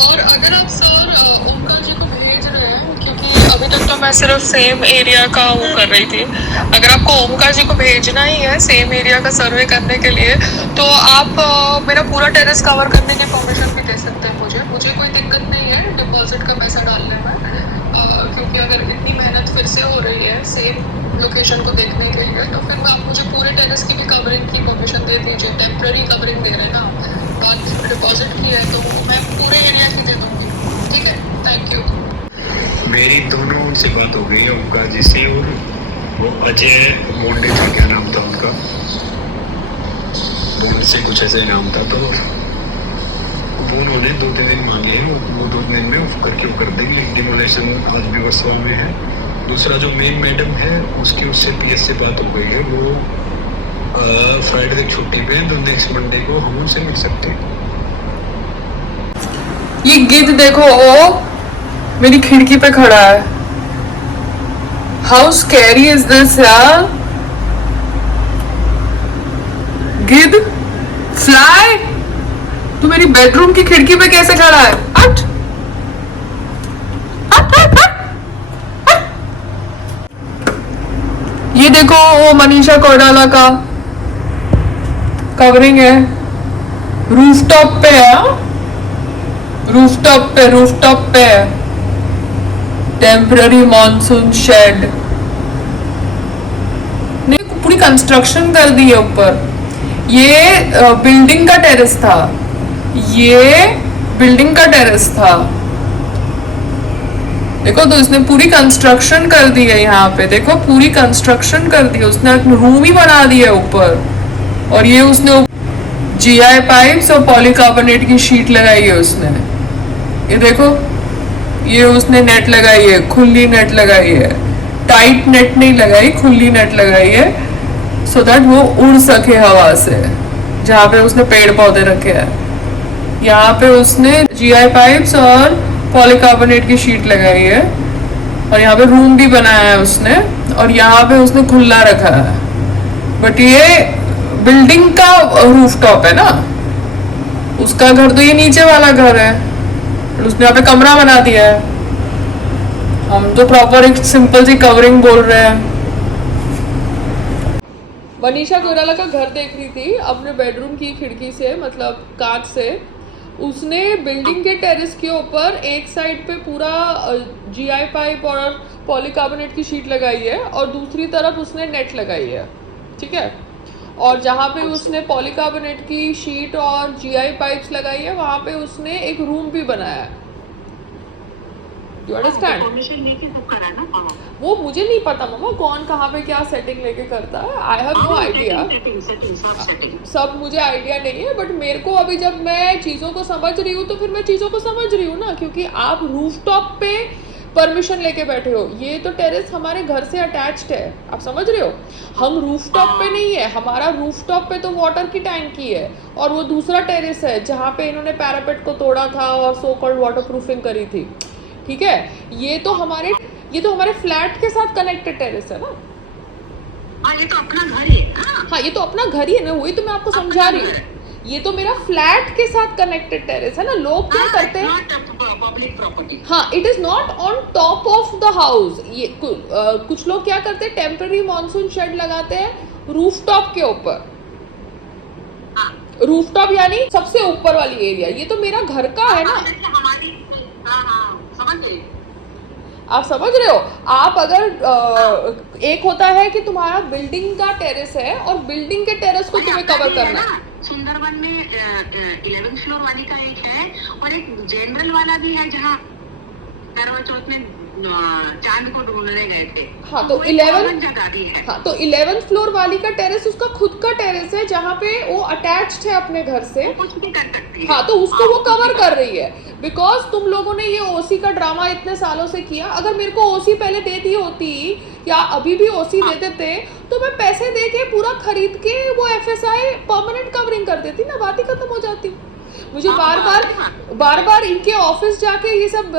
और अगर आप सर ओमकार जी को भेज रहे हैं, क्योंकि अभी तक तो मैं सिर्फ सेम एरिया का वो कर रही थी, अगर आपको ओमकार जी को भेजना ही है सेम एरिया का सर्वे करने के लिए, तो आप मेरा पूरा टेरेस कवर करने की परमिशन भी दे सकते हैं मुझे कोई दिक्कत नहीं है डिपॉजिट का पैसा डालने में, क्योंकि अगर इतनी मेहनत फिर से हो रही है सेम लोकेशन को देखने के लिए, तो फिर आप मुझे पूरे टेरेस की भी कवरिंग की परमिशन दे दीजिए। टेम्प्रेरी कवरिंग दे रहे हैं ना, बात डिपॉजिट की है तो मैं पूरे एरिया की दे दूंगी। ठीक है, थैंक यू। मेरी दोनों उनसे बात हो गई है, ओमकार जी से, और वो अजय मोंडे था, क्या नाम था उनका, दोनों से कुछ ऐसे नाम था, तो वो उन्होंने 2-3 दिन मांगे हैं, वो 2 दिन में करके वो कर देंगे। डिमोलेशन आज भी वसवा में है। दूसरा जो मेन मैडम है उसकी उससे पीएस से बात हो गई है, वो फ्राइडे तक छुट्टी पे है, तो नेक्स्ट मंडे को हम उनसे मिल सकते हैं। ये गिद्ध देखो, वो मेरी खिड़की पे खड़ा है। हाउ स्कैरी इज दिस यार। गिद्ध, फ्लाई, तू मेरी बेडरूम की खिड़की पे कैसे खड़ा है? हट हट हट हट। ये देखो वो मनीषा कोडाला का कवरिंग है, रूफटॉप पे है, रूफटॉप पे है, टेम्पररी मॉनसून शेड ने पूरी कंस्ट्रक्शन कर दी है ऊपर। ये बिल्डिंग का टेरेस था, ये बिल्डिंग का टेरेस था। देखो तो इसने पूरी कंस्ट्रक्शन कर दी है यहाँ पे, देखो पूरी कंस्ट्रक्शन कर दी है उसने, एक रूम ही बना दिया है ऊपर। और ये उसने जीआई पाइप्स और पॉलीकार्बोनेट की शीट लगाई है उसने। ये देखो, ये उसने नेट लगाई है, खुली नेट लगाई है, टाइट नेट नहीं लगाई, खुली नेट लगाई है, सो दैट वो उड़ सके हवा से। जहाँ पे उसने पेड़ पौधे रखे हैं, यहाँ पे उसने जीआई पाइप्स और पॉलीकार्बोनेट की शीट लगाई है, और यहाँ पे रूम भी बनाया है उसने, और यहाँ पे उसने खुला रखा है। बट ये बिल्डिंग का रूफटॉप है ना, उसका घर तो ये नीचे वाला घर है, उसने यहाँ पे कमरा बना दिया है। हम तो प्रॉपर एक सिंपल सी कवरिंग बोल रहे हैं। मनीषा कोइराला का घर देख रही थी अपने बेडरूम की खिड़की से, मतलब कांच से। उसने बिल्डिंग के टेरेस के ऊपर एक साइड पे पूरा जीआई पाइप और पॉलीकार्बोनेट की शीट लगाई है, और दूसरी तरफ उसने नेट लगाई है। ठीक है, और जहाँ पे उसने पॉलीकार्बोनेट की शीट और जीआई पाइप्स लगाई है, वहाँ पे उसने एक रूम भी बनाया है। You understand? वो मुझे नहीं पता मामा कौन कहाँ पे क्या सेटिंग लेके करता है, आई हैव नो आइडिया, सब मुझे आइडिया नहीं है। बट मेरे को अभी जब मैं चीज़ों को समझ रही हूँ तो फिर मैं चीज़ों को समझ रही हूँ ना, क्योंकि आप रूफटॉप पे परमिशन लेके बैठे हो, ये तो टेरेस हमारे घर से अटैच्ड है, आप समझ रहे हो। हम रूफटॉप पे नहीं है, हमारा रूफटॉप पे तो वाटर की टैंकी है, और वो दूसरा टेरेस है जहाँ पे इन्होंने पैरापेट को तोड़ा था और सो कॉल्ड वाटर प्रूफिंग करी थी। ठीक है, ये तो हमारे फ्लैट के साथ कनेक्टेड टेरेस है ना। ये तो अपना घर ही है। हाँ, ये तो अपना घर ही है ना, वही तो मैं आपको समझा रही हूँ। ये तो मेरा फ्लैट के साथ कनेक्टेड टेरेस है ना। लोग क्या करते हैं, पब्लिक प्रॉपर्टी। हाँ, it is not on top of the house. ये कुछ लोग क्या करते हैं, टेम्पररी मॉनसून शेड लगाते हैं रूफटॉप के ऊपर। रूफटॉप यानी सबसे ऊपर वाली एरिया, ये तो मेरा घर का है ना। आप समझ रहे हो। आप अगर एक होता है कि तुम्हारा बिल्डिंग का टेरेस है और बिल्डिंग के टेरेस को तुम्हें कवर करना है। सुंदरबन में 11th फ्लोर वाली का एक है, और एक जनरल वाला भी है जहाँ करवा चौथ में चांद को ढूंढने गए थे। हाँ, तो 11th फ्लोर वाली का टेरेस उसका खुद का टेरेस है, जहाँ पे वो अटैच्ड है अपने घर से, कुछ भी कर सकती है। हाँ, तो उसको वो कवर कर रही है। बिकॉज तुम लोगों ने ये ओसी का ड्रामा इतने सालों से किया। अगर मेरे को ओसी पहले देती होती या अभी भी ओसी दे देते, तो मैं पैसे दे के पूरा खरीद के वो एफएसआई परमानेंट कवरिंग कर देती ना, बात ही खत्म हो जाती। मुझे बार बार इनके ऑफिस जाके ये सब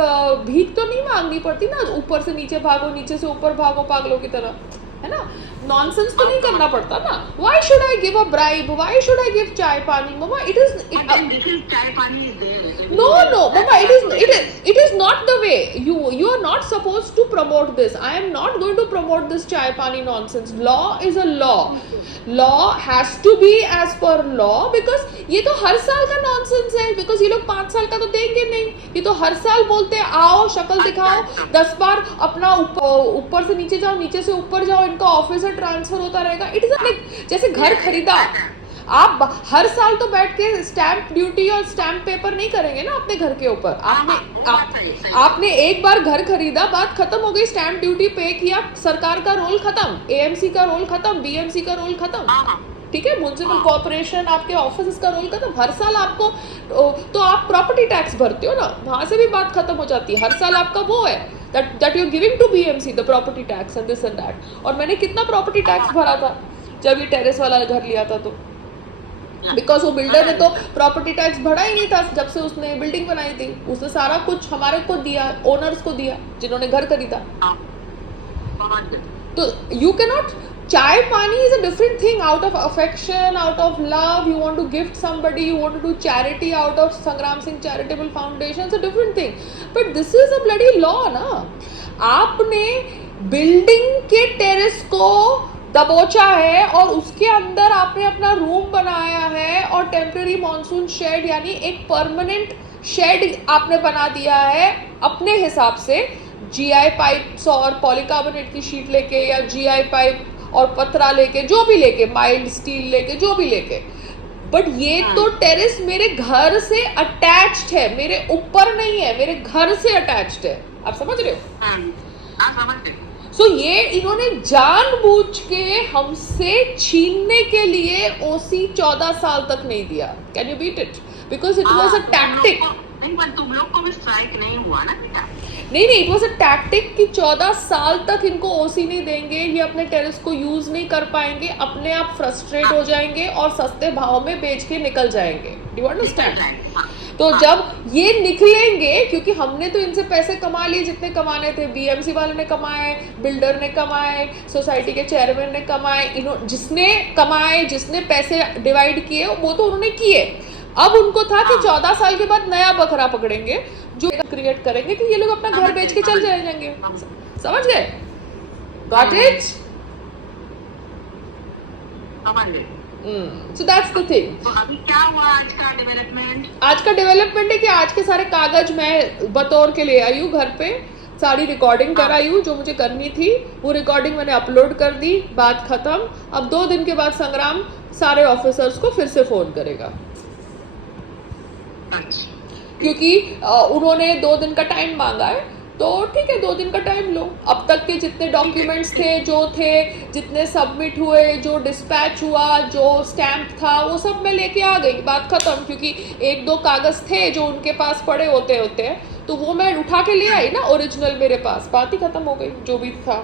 भीख तो नहीं मांगनी पड़ती ना, ऊपर से नीचे भागो, नीचे से ऊपर भागो पागलों की तरह, है ना। नॉनसेंस तो नहीं करना पड़ता ना. Why should I give a bribe? Why should I give चाय पानी? Mama, it is. This is chai pani is there. No, Mama, it is not the way. You are not supposed to promote this. I am not going to promote this chai pani nonsense. Law is a law. Law has to be as per law, because ये तो हर साल का nonsense है. Because ये लोग 5 साल का तो देंगे नहीं. ये तो हर साल बोलते हैं आओ शक्ल दिखाओ, 10 बार अपना ऊपर से नीचे जाओ, नीचे से ऊपर जाओ, इनका ऑफिसर ट्रांसफर होता रहेगा. इट इज लाइक जैसे घर खरीदा, आप हर साल तो बैठ के स्टैंप ड्यूटी और स्टैंप पेपर नहीं करेंगे ना अपने घर के ऊपर. आपने एक बार घर खरीदा, बात खत्म हो गई. स्टैंप ड्यूटी पे किया, सरकार का रोल खत्म, एएमसी का रोल खत्म, बीएमसी का रोल खत्म. ठीक है, म्युनिसिपल कॉर्पोरेशन, आपके ऑफिस का रोल खत्म. हर साल आपको तो आप प्रॉपर्टी टैक्स भरते हो ना, वहां से भी बात खत्म हो जाती है. हर साल आपका वो है that you're giving to BMC the property tax and this and that. और मैंने कितना प्रॉपर्टी टैक्स भरा था जब ये टेरेस वाला घर लिया था, तो बिकॉज वो बिल्डर ने तो प्रॉपर्टी टैक्स भरा ही नहीं था जब से उसने बिल्डिंग बनाई थी. उसने सारा कुछ हमारे को दिया, ओनर्स को दिया जिन्होंने घर खरीदा. तो you can not. Chai pani is a different thing. Out of affection, out of love, you want to gift somebody, you want to do charity out of Sangram Singh Charitable Foundation. It's a different thing. But this is a bloody law, ना. आपने building के terrace को दबोचा है और उसके अंदर आपने अपना रूम बनाया है और टेम्पररी मॉनसून शेड यानी एक परमानेंट शेड आपने बना दिया है अपने हिसाब से, जीआई पाइप्स और पॉलीकार्बोनेट की शीट लेके या जीआई पाइप और पतरा लेके, जो भी लेके, माइल्ड स्टील लेके, जो भी लेके. बट ये तो टेरेस मेरे घर से अटैच्ड है, मेरे ऊपर नहीं है, मेरे घर से अटैच्ड है. आप समझ रहे हो? सो ये इन्होंने जानबूझ के हमसे छीनने के लिए ओसी 14 साल तक नहीं दिया. Can you beat it? Because it was a tactic. तुम लोग को भी स्ट्राइक नहीं हुआ ना बेटा? नहीं, इट वॉज अ टैक्टिक कि 14 साल तक इनको ओसी नहीं देंगे, ये अपने टेरेस को यूज नहीं कर पाएंगे, अपने आप फ्रस्ट्रेट हो जाएंगे और सस्ते भाव में बेच के निकल जाएंगे. Do you understand? तो जब ये निकलेंगे, क्योंकि हमने तो इनसे पैसे कमा लिए जितने कमाने थे, बीएमसी वाले ने कमाए, बिल्डर ने कमाए, सोसाइटी के चेयरमैन ने कमाए, जिसने कमाए, जिसने पैसे डिवाइड किए वो तो उन्होंने किए. अब उनको था कि 14 साल के बाद नया बकरा पकड़ेंगे जो क्रिएट करेंगे कि ये लोग अपना घर बेच के चल जाएंगे. समझ गए? Got it? So that's the thing. तो अभी क्या हुआ आज का डेवलपमेंट? आज का डेवलपमेंट है कि आज के सारे कागज मैं बतौर के ले आई हूँ घर पे, सारी रिकॉर्डिंग कराई हूँ जो मुझे करनी थी, वो रिकॉर्डिंग मैंने अपलोड कर दी, बात खत्म. अब 2 दिन के बाद संग्राम सारे ऑफिसर्स को फिर से फोन करेगा, क्योंकि उन्होंने 2 दिन का टाइम मांगा है. तो ठीक है, 2 दिन का टाइम लो. अब तक के जितने डॉक्यूमेंट्स थे, जितने सबमिट हुए, जो डिस्पैच हुआ, जो स्टैम्प था, वो सब मैं लेके आ गई, बात खत्म. क्योंकि 1-2 कागज थे जो उनके पास पड़े होते हैं, तो वो मैं उठा के ले आई ना ओरिजिनल मेरे पास, बात ही खत्म हो गई जो भी था.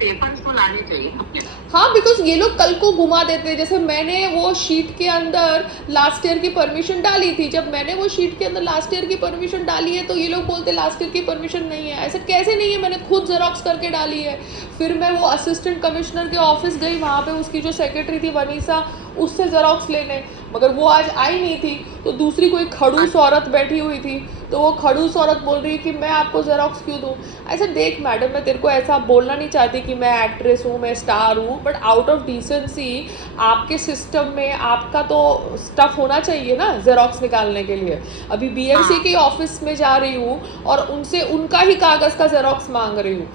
पेपर्स तो लाने चाहिए. हाँ, बिकॉज ये लोग कल को घुमा देते हैं. जैसे मैंने वो शीट के अंदर लास्ट ईयर की परमिशन डाली थी, जब मैंने वो शीट के अंदर लास्ट ईयर की परमिशन डाली है तो ये लोग बोलते लास्ट ईयर की परमिशन नहीं है. ऐसा कैसे नहीं है? मैंने खुद जेरोक्स करके डाली है. फिर मैं वो असिस्टेंट कमिश्नर के ऑफिस गई, वहाँ पे उसकी जो सेक्रेटरी थी वनीसा, उससे जेरोक्स लेने, मगर वो आज आई नहीं थी. तो दूसरी कोई खड़ूस औरत बैठी हुई थी, तो वो खड़ूस औरत बोल रही है कि मैं आपको जेरोक्स क्यों दूँ. ऐसा देख मैडम, मैं तेरे को ऐसा बोलना नहीं चाहती कि मैं एक्ट्रेस हूँ, मैं स्टार हूँ, बट आउट ऑफ डिसेंसी आपके सिस्टम में आपका तो स्टफ होना चाहिए ना जेरोक्स निकालने के लिए. अभी बीएमसी के ऑफिस में जा रही हूँ और उनसे उनका ही कागज़ का जेरोक्स मांग रही हूँ.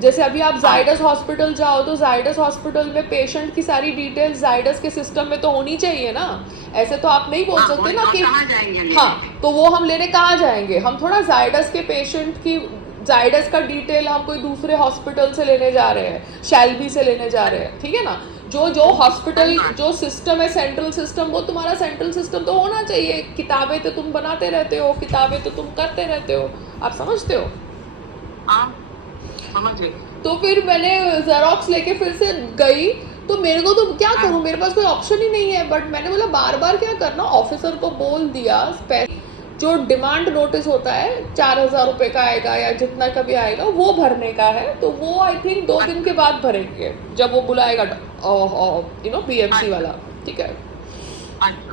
जैसे अभी आप जाइडस हॉस्पिटल जाओ तो जाइडस हॉस्पिटल में पेशेंट की सारी डिटेल्स जाइडस के सिस्टम में तो होनी चाहिए ना. ऐसे तो आप नहीं बोल सकते ना कि हाँ, तो वो हम लेने कहाँ जाएंगे? हम थोड़ा जाइडस के पेशेंट की जाइडस का डिटेल हम कोई दूसरे हॉस्पिटल से लेने जा रहे हैं, शैल्बी से लेने जा रहे हैं, ठीक है ना. जो हॉस्पिटल जो सिस्टम है सेंट्रल सिस्टम, वो तुम्हारा सेंट्रल सिस्टम तो होना चाहिए. किताबें तो तुम बनाते रहते हो, किताबें तो तुम करते रहते हो, आप समझते हो. तो फिर मैंने जेरोक्स लेके फिर से गई, तो मेरे को तो क्या करूं, मेरे पास कोई ऑप्शन ही नहीं है. बट मैंने बोला बार बार क्या करना, ऑफिसर को बोल दिया जो डिमांड नोटिस होता है 4,000 रुपए का आएगा या जितना का भी आएगा वो भरने का है, तो वो आई थिंक 2 दिन के बाद भरेंगे जब वो बुलाएगा बीएमसी वाला, ठीक है। अच्छा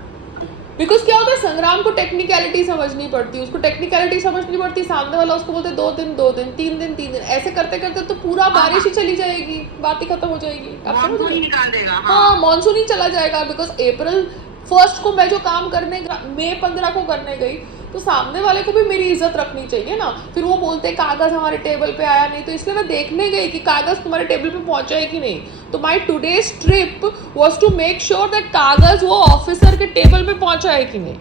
बिकॉज क्या होता है, संग्राम को टेक्निकलिटी समझनी पड़ती है, उसको टेक्निकलिटी समझनी पड़ती है, सामने वाला उसको बोलते 2 दिन 2 दिन 3 दिन 3 दिन, ऐसे करते करते तो पूरा बारिश ही चली जाएगी, बात ही खत्म हो जाएगी। आप समझ मानसून रहे ही हो? निकाल देगा। हाँ, मानसून ही चला जाएगा। बिकॉज अप्रैल 1 को मैं जो काम करने मई 15 को करने गई, तो सामने वाले को भी मेरी इज्जत रखनी चाहिए ना। फिर वो बोलते कागज हमारे टेबल पे आया नहीं, तो इसलिए मैं देखने गई कि कागज तुम्हारे टेबल पे पहुंचा है कि नहीं। तो my today's trip was to make sure that कागज वो ऑफिसर के टेबल पे पहुंचा है कि नहीं,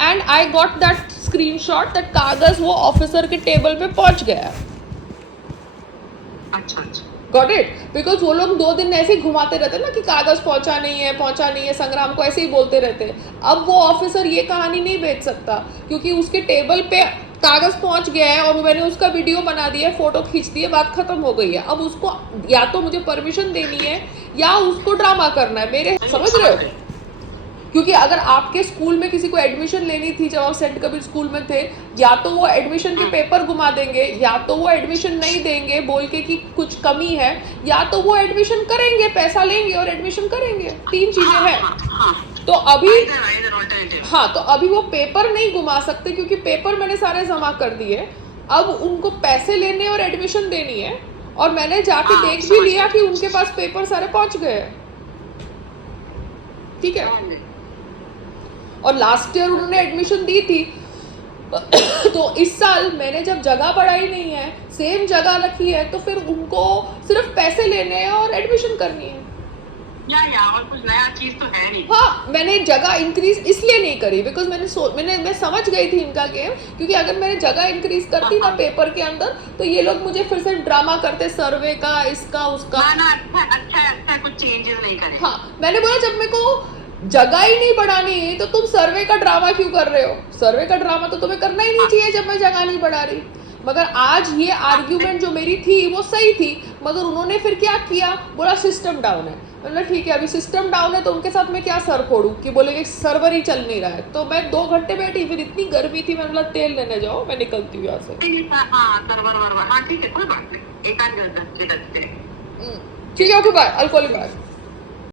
and I got that screenshot that कागज वो ऑफिसर के टेबल पे पहुंच गया। अच्छा अच्छा गॉट इट। बिकॉज वो लोग 2 दिन ऐसे ही घुमाते रहते ना कि कागज पहुंचा नहीं है, संग्राम को ऐसे ही बोलते रहते। अब वो ऑफिसर ये कहानी नहीं बेच सकता क्योंकि उसके टेबल पे कागज पहुंच गया है और मैंने उसका वीडियो बना दिया है, फोटो खींच दी है, बात खत्म हो गई है। अब उसको या तो मुझे परमिशन देनी है या उसको ड्रामा करना है, मेरे समझ रहे हो। क्योंकि अगर आपके स्कूल में किसी को एडमिशन लेनी थी जब आप सेंट कबीर स्कूल में थे, या तो वो एडमिशन के पेपर घुमा देंगे, या तो वो एडमिशन नहीं देंगे बोल के कि कुछ कमी है, या तो वो एडमिशन करेंगे, पैसा लेंगे और एडमिशन करेंगे। 3 चीजें हैं। तो अभी हाँ, तो अभी वो पेपर नहीं घुमा सकते क्योंकि पेपर मैंने सारे जमा कर दिए। अब उनको पैसे लेने और एडमिशन देनी है, और मैंने जाके देख भी लिया कि उनके पास पेपर सारे पहुंच गए, ठीक है। और लास्ट ईयर उन्होंने एडमिशन दी थी तो इस साल मैंने जब जगह बढ़ाई नहीं है, सेम जगह रखी है, तो फिर उनको सिर्फ पैसे लेने हैं और एडमिशन करनी है। या और कुछ नया चीज तो है नहीं। हाँ, मैंने जगह इंक्रीज इसलिए नहीं करी बिकॉज मैं समझ गई थी इनका गेम, क्योंकि अगर मैंने जगह इंक्रीज करती ना पेपर के अंदर, तो ये लोग मुझे फिर से ड्रामा करते सर्वे का, इसका उसका। ना अच्छा कुछ चेंजेस नहीं करे। हाँ, मैंने बोला जब मेरे को जगह ही नहीं बढ़ानी है तो तुम सर्वे का ड्रामा क्यों कर रहे हो। सर्वे का ड्रामा तो तुम्हें करना ही नहीं चाहिए जब मैं जगह नहीं बढ़ा रही। मगर आज ये आर्ग्यूमेंट जो मेरी थी वो सही थी, मगर उन्होंने फिर क्या किया, बोला सिस्टम डाउन है। मतलब ठीक है, अभी सिस्टम डाउन है तो उनके साथ मैं क्या सर फोड़ूं कि बोलेंगे सर्वर ही चल नहीं रहा है। तो मैं 2 घंटे बैठी, फिर इतनी गर्मी थी, मैंने बोला तेल लेने जाओ, मैं निकलती हूँ यहाँ से। सर्वर ठीक है, कोई बात नहीं, एक आध घंटा ठीक है, ओके बाय, अल्कोहलिक बाय।